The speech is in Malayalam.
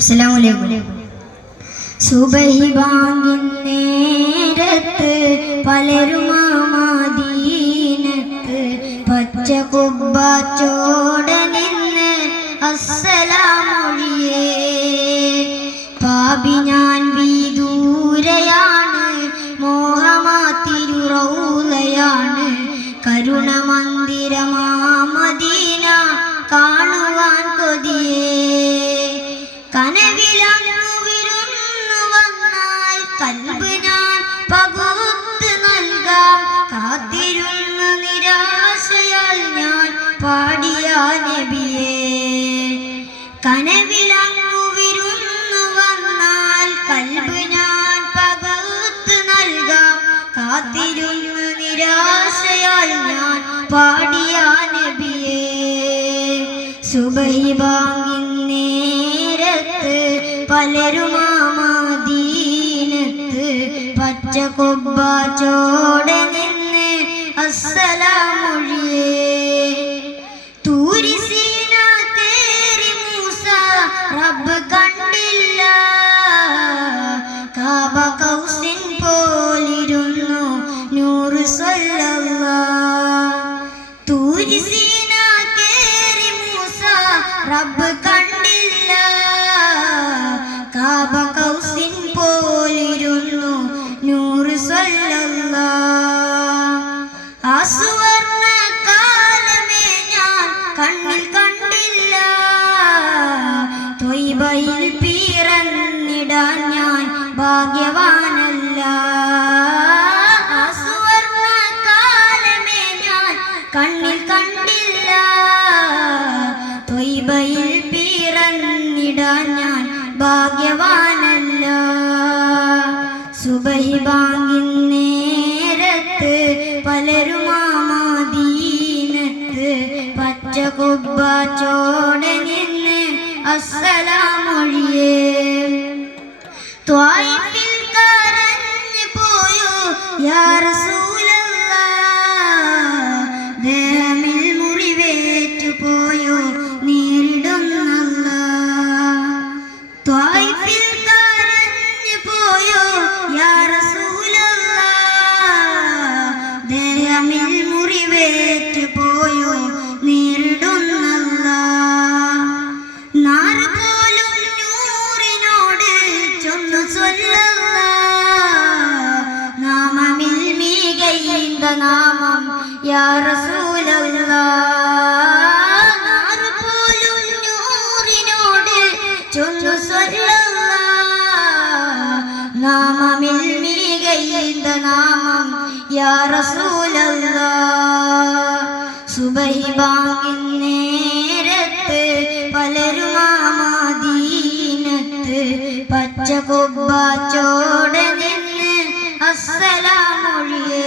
അസ്സലാമു സുബഹി ബാങ്കിൻ നേരത്ത് പലരും മദീനത്ത് പച്ച കുബ്ബ ചോട നിന്ന് അസ്സലാമൊഴിയേ. പാപി ഞാൻ വിദൂരയാണ്, മോഹമാത്തിരു റൗളയാണ്, കരുണമന്ദിരമാ മദീന കാണുവാൻ കൊതിയേ. കനവിലങ്ങു വിരുന്നു വന്നാൽ കൽബ് ഞാൻ പകുത്ത് നൽകാം, കാത്തിരുന്നു നിരാശയാൽ ഞാൻ പാടിയ നബിയേ. കനവിലങ്ങു വിരുന്നു വന്നാൽ കൽബ് ഞാൻ പകുത്ത് നൽകാം, കാത്തിരുന്നു നിരാശയാൽ ഞാൻ പാടിയ നബിയേ. സുബഹി ബാങ്കിൻ നേരത്ത് പലരും മദീനത്ത് പച്ച കുബ്ബ ചോട നിന്ന് അസ്സലാമൊഴിയേ. തൂരി സീന തേരി മൂസ റബ്ബ് കണ്ടില്ല, കാബ കൗസിൻ പോലിരുന്നു നൂറ് സ്വല്ലല്ലാഹ്. തൂരി സീന തേരി മൂസ റബ്ബ് കണ്ടില്ല, കാബ കൗസിൻ പോലിരുന്നു നൂറ് സ്വല്ലല്ലാഹ്. ആ സുവർണ്ണ കാലമേ ഞാൻ കണ്ണിൽ കണ്ടില്ല, ത്വയ്ബയിൽ പിറന്നിടാൻ ഞാൻ ഭാഗ്യവാനല്ല. ആ സുവർണ്ണ കാലമേ ഞാൻ കണ്ണിൽ കണ്ടില്ല, ത്വയ്ബയിൽ പിറന്നിടാൻ ഞാൻ ഭാഗ്യവാനല്ല. സുബഹി ബാങ്കിൻ നേരത്ത് പലരും മദീനത്ത് പച്ച കുബ്ബ ചോട നിന്ന് അസ്സലാമൊഴിയേ. ത്വായിഫിൽ കരഞ്ഞു പോയോ യാ റസൂലല്ലാഹ്, ദേഹമിൽ മുറിവേറ്റു പോയോ നേരിടുന്നല്ലാഹ്. ത്വായിഫിൽ കരഞ്ഞു പോയോ യാ റസൂലല്ലാഹ്, ദേഹമിൽ മുറിവേറ്റു പോയോ നേരിടുന്നല്ലാഹ്. നാറ് പോലും നൂറിനോട് ചൊന്നു സ്വല്ലല്ലാഹ്, നാമമിൽ മികൈന്ത നാമം യാ റസൂലല്ലാഹ്. നാറ് പോലും നൂറിനോട് ചൊന്നു സ്വല്ലല്ലാഹ്, നാമമിൽ മികൈന്ത നാമം യാ റസൂലല്ലാഹ്. സുബഹി ബാങ്കിൻ നേരത്ത് പലരും മദീനത്ത് പച്ച കുബ്ബ ചോട നിന്ന് അസ്സലാമൊഴിയേ.